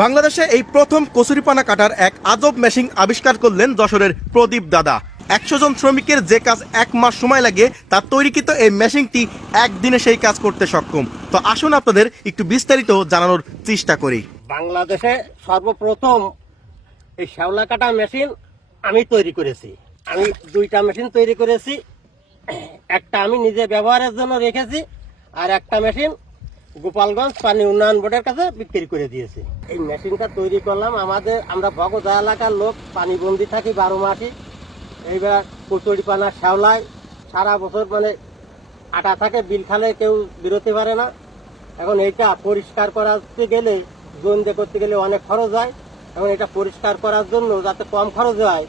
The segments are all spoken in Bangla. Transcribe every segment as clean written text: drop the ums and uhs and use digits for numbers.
বাংলাদেশে এই প্রথম কচুরিপানা কাটার এক আজব মেশিন আবিষ্কার করলেন যশোরের প্রদীপ দাদা। 100 জন শ্রমিকের যে কাজ 1 মাস সময় লাগে, তার তৈরিকৃত এই মেশিনটি একদিনে সেই কাজ করতে সক্ষম। তো আসুন আপনাদের একটু বিস্তারিত জানানোর চেষ্টা করি। বাংলাদেশে সর্বপ্রথম এই শ্যাওলা কাটা মেশিন আমি তৈরি করেছি। আমি 2টা মেশিন তৈরি করেছি। একটা আমি নিজে ব্যবহারের জন্য রেখেছি, আর একটা মেশিন গোপালগঞ্জ পানি উন্নয়ন বোর্ডের কাছে বিক্রি করে দিয়েছি। এই মেশিনটা তৈরি করলাম আমরা ভগদা এলাকার লোক, পানিবন্দি থাকি 12 মাসই। এইবার কচুরিপানা শ্যাওলায় সারা বছর আটা থাকে, বিল খালে কেউ বেরোতে পারে না। এখন এইটা পরিষ্কার করাতে গেলে, জোনদে করতে গেলে অনেক খরচ হয়। এখন এটা পরিষ্কার করার জন্য যাতে কম খরচ হয়,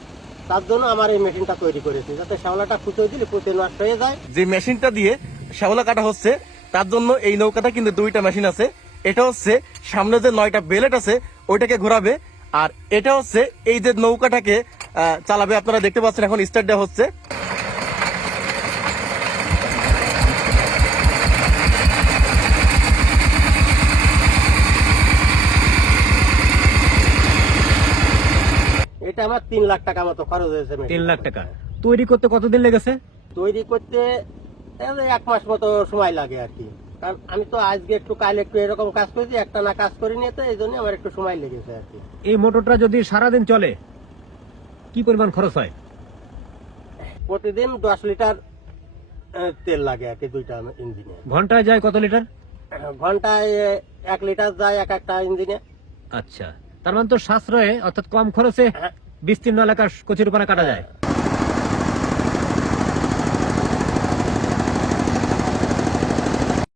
তার জন্য আমার এই মেশিনটা তৈরি করেছি, যাতে শ্যাওলাটা ফুটো দিলে পুঁতে নষ্ট হয়ে যায়। যে মেশিনটা দিয়ে শ্যাওলা কাটা হচ্ছে, তার জন্য এই নৌকাটা কিন্তু 2টা মেশিন আছে। এটা হচ্ছে সামনে যে 9টা বেলেট আছে ওইটাকে ঘোরাবে, আর এটা হচ্ছে এই যে নৌকাটাকে চালাবে। আপনারা দেখতে পাচ্ছেন এখন স্টার্ট দেওয়া হচ্ছে। এটা আমার 3 লাখ টাকা মতো খরচ হয়েছে। 3 লাখ টাকা তৈরি করতে কতদিন লেগেছে? তৈরি করতে 1 মাস মতো সময় লাগে আর কি। কারণ আমি তো আজকে একটু কাল একটু এরকম কাজ করেছি, একটা না কাজ করি নিয়ে, তো এই জন্য আমার একটু সময় লেগেছে আর কি। এই মোটরটা যদি সারাদিন চলে কি পরিমাণ খরচ হয়? প্রতিদিন 10 লিটার তেল লাগে আর কি 2টা ইঞ্জিনে। ঘন্টায় যায় কত লিটার? ঘন্টায় 1 লিটার যায় একটা ইঞ্জিনে। আচ্ছা, তার মানে তো সাশ্রয়ে অর্থাৎ কম খরচে বিস্তীর্ণ এলাকার কচুরিপানা কাটা যায়।